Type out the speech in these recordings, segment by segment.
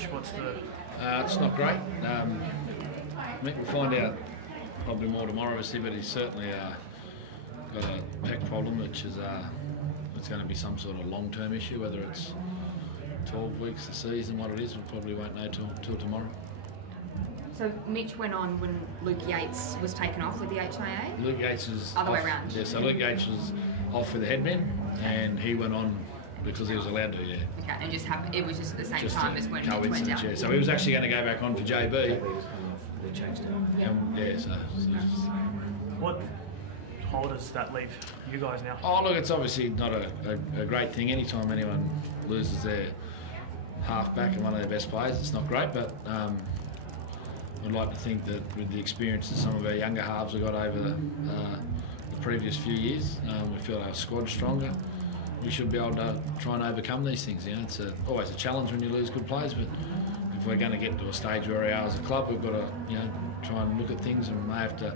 Mitch? What's the... It's not great. I think we'll find out probably more tomorrow, obviously, but he's certainly got a pec problem, which is it's going to be some sort of long-term issue, whether it's 12 weeks the season, what it is, we probably won't know till tomorrow. So Mitch went on when Luke Yates was taken off with the HIA? Luke Yates was other way around. Yeah, so Luke Yates was off with the headmen, and he went on because he was allowed to, yeah. Okay, and just happened, it was just at the same time as when Mitch went down. Yeah. So he was actually going to go back on for JB. They changed it. So what hole does that leave you guys now? Oh, look, it's obviously not a great thing. Anytime anyone loses their half-back and one of their best players, it's not great, but I'd like to think that with the experience that some of our younger halves have got over the previous few years, we feel our squad's stronger. We should be able to try and overcome these things. You know, it's always a challenge when you lose good players, but if we're going to get to a stage where we are as a club, we've got to, you know, try and look at things, and may have to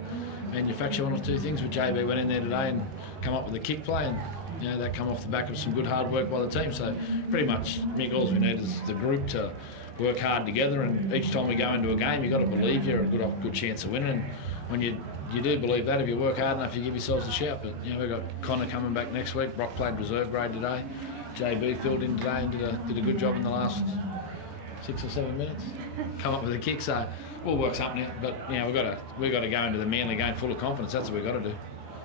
manufacture one or two things. But JB went in there today and come up with a kick play, and you know that come off the back of some good hard work by the team. So pretty much, Mick, all we need is the group to work hard together, and each time we go into a game, you've got to believe you're a good chance of winning. And when you do believe that, if you work hard enough, you give yourselves a shout. But you know, we've got Connor coming back next week. Brock played reserve grade today. JB filled in today and did a good job in the last 6 or 7 minutes. Come up with a kick, so we'll work something out. But you know, we've got to go into the Manly game full of confidence. That's what we've got to do.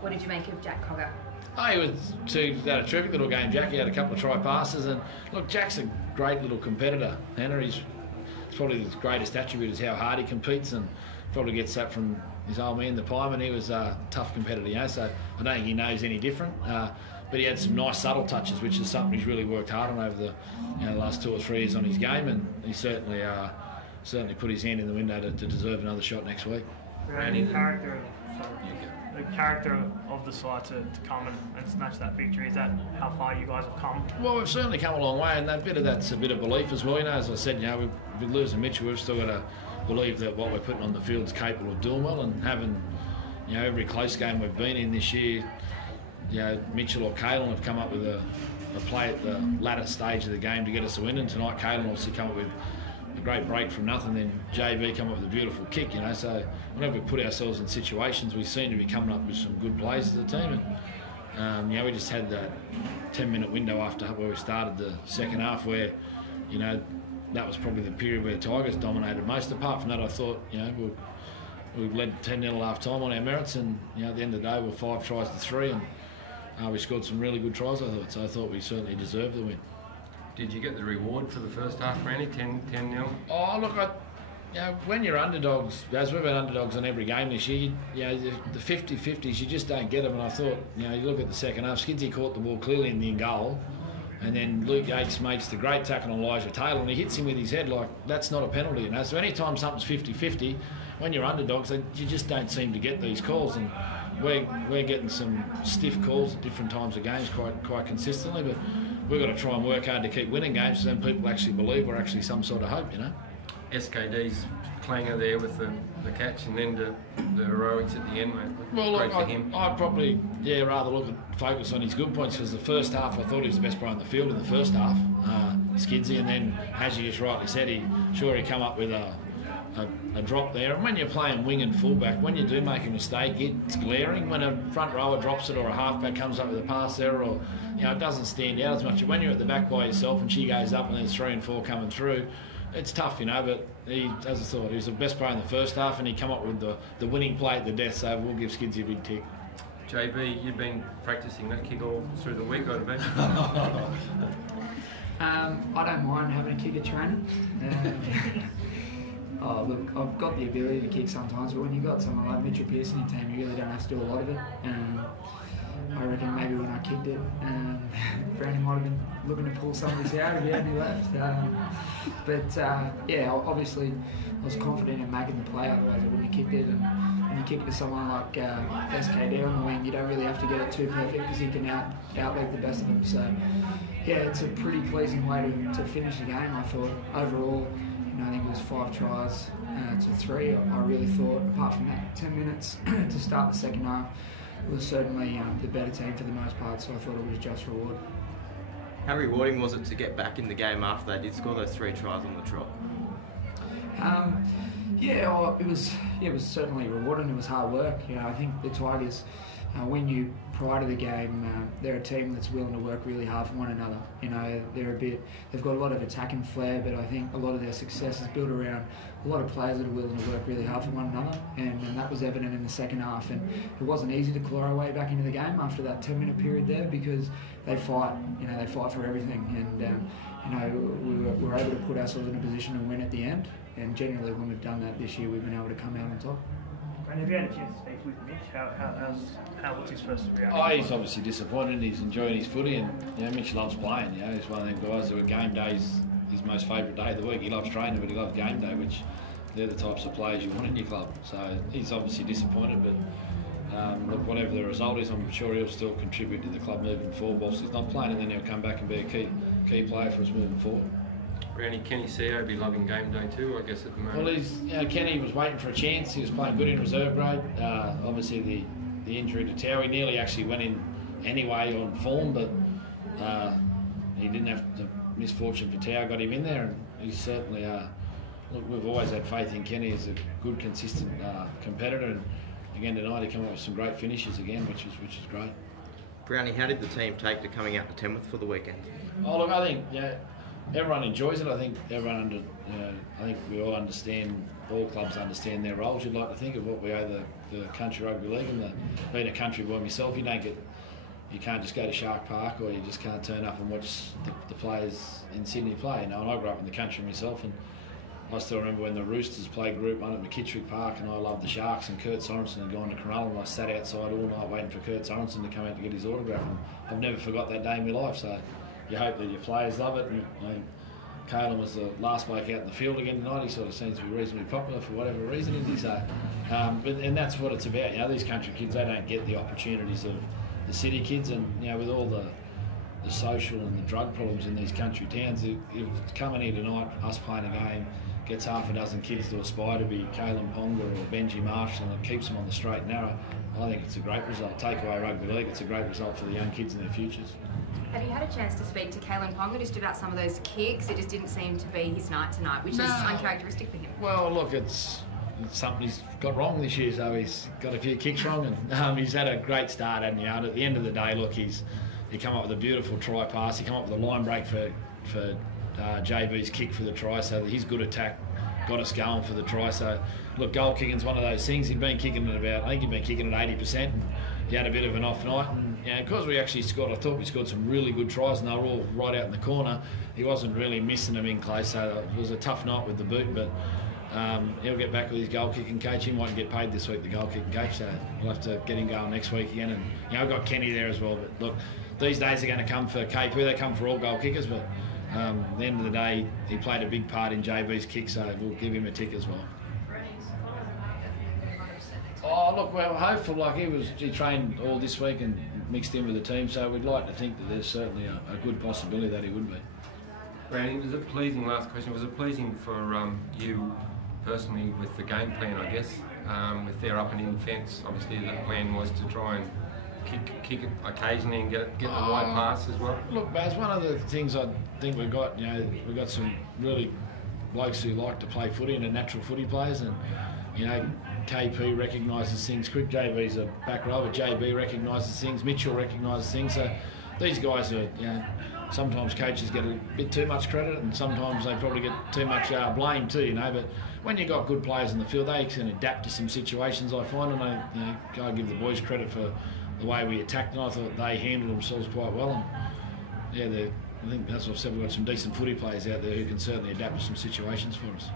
What did you make of Jack Cogger? Oh, he had a terrific little game, Jack. He had a couple of try passes, and look, Jack's a great little competitor. It's probably his greatest attribute is how hard he competes, and probably gets that from his old man, the Pieman. He was a tough competitor, you know, so I don't think he knows any different. But he had some nice subtle touches, which is something he's really worked hard on over the last 2 or 3 years on his game, and he certainly put his hand in the window to deserve another shot next week. The character of the side to come and snatch that victory, is that how far you guys have come? Well, we've certainly come a long way, and that's a bit of belief as well. You know, as I said, you know, with losing Mitchell, we've still got to believe that what we're putting on the field is capable of doing well, and having, you know, every close game we've been in this year, you know, Mitchell or Caelan have come up with a play at the latter stage of the game to get us a win, and tonight Caelan obviously come up with a great break from nothing, then JB come up with a beautiful kick, you know, so whenever we put ourselves in situations, we seem to be coming up with some good plays as a team, and you know, we just had that 10-minute window after where we started the second half where, you know, that was probably the period where Tigers dominated most. Apart from that, I thought, you know, we led 10-0 half time on our merits, and you know, at the end of the day, we were 5 tries to 3, and we scored some really good tries, I thought. So I thought we certainly deserved the win. Did you get the reward for the first half, Randy? 10-0? Oh, look, you know, when you're underdogs, as we've been underdogs on every game this year, you know, the 50-50s, you just don't get them. And I thought, you know, you look at the second half, Skidsy caught the ball clearly in the goal, and then Luke Yates makes the great tackle on Elijah Taylor, and he hits him with his head like that's not a penalty, you know. So anytime something's 50-50, when you're underdogs, you just don't seem to get these calls, and we're getting some stiff calls at different times of games quite consistently, but we've got to try and work hard to keep winning games, so then people actually believe we're actually some sort of hope, you know. SKD's clanger there with the catch, and then the heroics at the end, mate. Well, great look, for him. I'd probably rather focus on his good points, because the first half I thought he was the best player on the field in the first half, Skidsy, and then as you just rightly said, he come up with a drop there. And when you're playing wing and fullback, when you do make a mistake, it's glaring. When a front rower drops it or a halfback comes up with a pass there, or you know, it doesn't stand out as much. When you're at the back by yourself and she goes up and there's 3 and 4 coming through, it's tough, you know. But as I thought, he was the best player in the first half, and he come up with the winning play at the death. So we'll give Skidsy a big tick. JB, you've been practising that kick all through the week, I'd imagine. I don't mind having a kick at training. Oh, look, I've got the ability to kick sometimes, but when you've got someone like Mitchell Pearson in your team, you really don't have to do a lot of it. I reckon maybe when I kicked it, Brandon might have been looking to pull some of this out if he hadn't left. Yeah, obviously I was confident in making the play, otherwise I wouldn't have kicked it. And when you kick it to someone like SKD on the wing, you don't really have to get it too perfect, because he can outleg the best of them. So yeah, it's a pretty pleasing way to finish the game, I thought. Overall, I think it was 5 tries to 3. I really thought, apart from that 10 minutes to start the second half, it was certainly the better team for the most part, so I thought it was just reward. How rewarding was it to get back in the game after they did score those 3 tries on the trot? It was certainly rewarding. It was hard work. I think the Tigers, prior to the game, they're a team that's willing to work really hard for one another. They've got a lot of attacking flair, but I think a lot of their success is built around a lot of players that are willing to work really hard for one another, and that was evident in the second half. And it wasn't easy to claw our way back into the game after that 10-minute period there, because they fight. They fight for everything, and we were able to put ourselves in a position to win at the end. And generally, when we've done that this year, we've been able to come out on top. And have you had a chance to speak with Mitch? What's his first reaction? Oh, he's obviously disappointed. He's enjoying his footy, and Mitch loves playing. He's one of them guys who game day's his most favourite day of the week. He loves training, but he loves game day, which they're the types of players you want in your club. So he's obviously disappointed, but look, whatever the result is, I'm sure he'll still contribute to the club moving forward. Whilst he's not playing, and then he'll come back and be a key player for us moving forward. Randy, Kenny CEO be loving game day too, I guess, at the moment. Well, Kenny was waiting for a chance. He was playing good in reserve grade. Obviously, the injury to Tao, he nearly actually went in anyway on form, but he didn't have the misfortune for Tao, got him in there, and he's certainly. Look, we've always had faith in Kenny as a good, consistent competitor, and again tonight he came up with some great finishes again, which is great. Brownie, how did the team take to coming out to Tamworth for the weekend? Oh, look, I think everyone enjoys it. I think I think we all understand. All clubs understand their roles. You'd like to think of what we owe the country rugby league, and being a country boy myself, you can't just go to Shark Park, or you just can't turn up and watch the players in Sydney play. And I grew up in the country myself, and I still remember when the Roosters played Group 1 at McKittrick Park, and I loved the Sharks, and Kurt Sorensen had gone to Cronulla, and I sat outside all night waiting for Kurt Sorensen to come out to get his autograph, and I've never forgot that day in my life. So you hope that your players love it. And Caelan was the last bloke out in the field again tonight. He sort of seems to be reasonably popular for whatever reason, isn't he? So, and that's what it's about. These country kids, they don't get the opportunities of the city kids, and with all the social and the drug problems in these country towns, if coming here tonight, us playing a game, gets half a dozen kids to aspire to be Caelan Ponga or Benji Marshall, and it keeps them on the straight and narrow. I think it's a great result. Take away rugby league, it's a great result for the young kids and their futures. Have you had a chance to speak to Caelan Ponga just about some of those kicks? It just didn't seem to be his night tonight, which is uncharacteristic for him. Well, look, it's something he's got wrong this year, so he's got a few kicks wrong, and he's had a great start, hasn't he? At the end of the day, look, he come up with a beautiful try pass. He come up with a line break for JB's kick for the try, so his good attack got us going for the try. So, look, goal kicking's one of those things. He'd been kicking at I think he'd been kicking at 80%, and he had a bit of an off night. And because we actually scored, I thought we scored some really good tries, and they were all right out in the corner. He wasn't really missing them in close, so it was a tough night with the boot. But he'll get back with his goal kicking coach. He might get paid this week, the goal kicking coach. So we'll have to get him going next week again. And I've got Kenny there as well. But look, these days are going to come for KP. They come for all goal kickers, but at the end of the day, he played a big part in JB's kick, so we'll give him a tick as well. Oh, look, we're hopeful. Like he trained all this week and mixed in with the team, so we'd like to think that there's certainly a good possibility that he would be. Randy, was it pleasing, last question, was it pleasing for you personally with the game plan, I guess, with their up and in fence? Obviously the plan was to try and kick it occasionally and get the wide pass as well. Look, Baz, one of the things I think we've got, we've got some really blokes who like to play footy and are natural footy players, and KP recognises things quick. JB's a back row, but JB recognises things. Mitchell recognises things. So these guys are, sometimes coaches get a bit too much credit, and sometimes they probably get too much blame too. But when you've got good players in the field, they can adapt to some situations. I find, and I give the boys credit for the way we attacked, and I thought they handled themselves quite well. And I think that's what I've said. We've got some decent footy players out there who can certainly adapt to some situations for us.